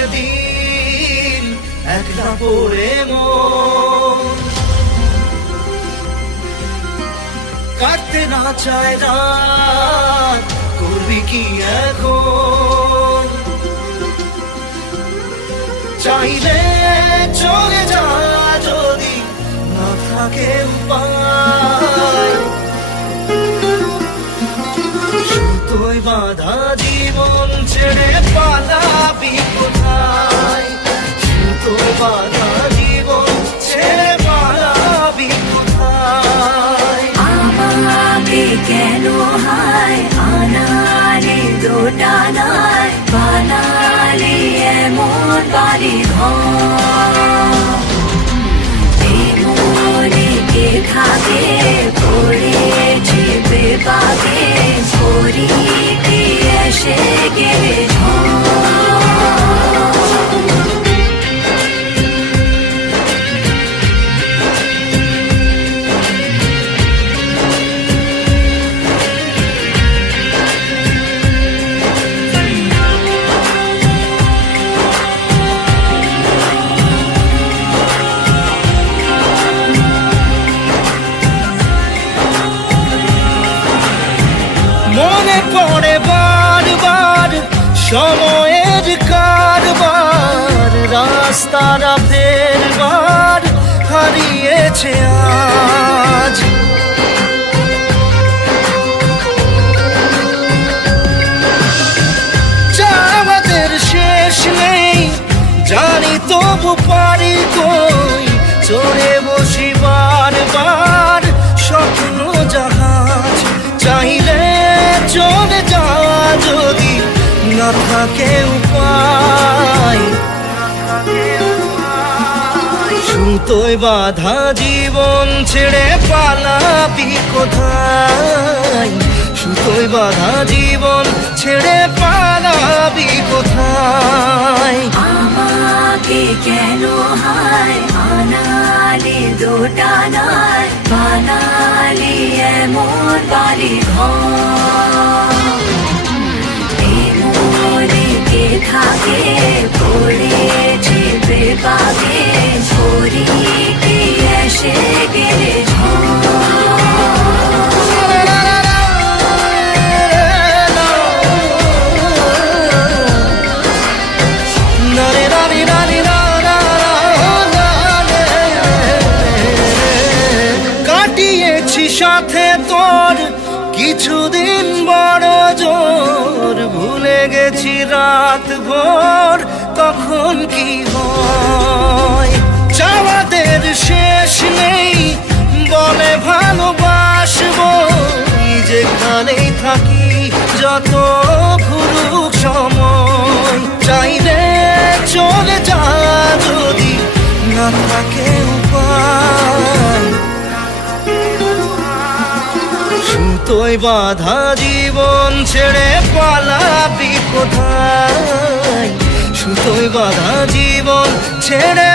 সেদিন একলা পড়ে মন কাটতে না চায় রাত, করবি কি এখন? চাইলে চলে যা যদি না থাকে উপায়, সুতোয় বাঁধা জীবন ছেড়ে পালাবি কোথায়? সুতোয় বাঁধা জীবন ছেড়ে পালাবি কোথায়? আমাকে কেন হায় আনালি দোটানায় বানালি এমন বাড়ি ঘর? মনেকে থাকে পড়েছি বেপাকে পরি কি এসে গেলে মনে পড়ে বারবার সময়ের কারবার, রাস্তারা ফেরবার হারিয়েছে আজ। আমাদের শেষ নেই জানি, তবু পারি কই চড়ে বসি বারবার স্বপ্ন জাহাজ। চাইলে চলে যা যদি না থাকে উপায়, সুতোয় বাঁধা জীবন ছেড়ে পালাবি কোথায়? সুতোয় বাঁধা জীবন ছেড়ে পালাবি কোথায়? আমাকে কেন হায় আনালি দোটানায় বানালি এমন বাড়ি ঘর? মনেকে থাকে পড়েছি বেপাকে পরি কি এসে গেলে কাটিয়েছি সাথে তোর কিছুদিন বড় জোর, ভুলে গেছি রাত ভোর তখন কি হয়। চাওয়াদের শেষ নেই বলে ভালোবাসবো, যেখানেই থাকি যত ঘুরুক সময়। চাইলে চলে যা যদি না থাকে উপায়, সুতোয় বাঁধা জীবন ছেড়ে পালাবি কোথায়? সুতোয় বাঁধা জীবন ছেড়ে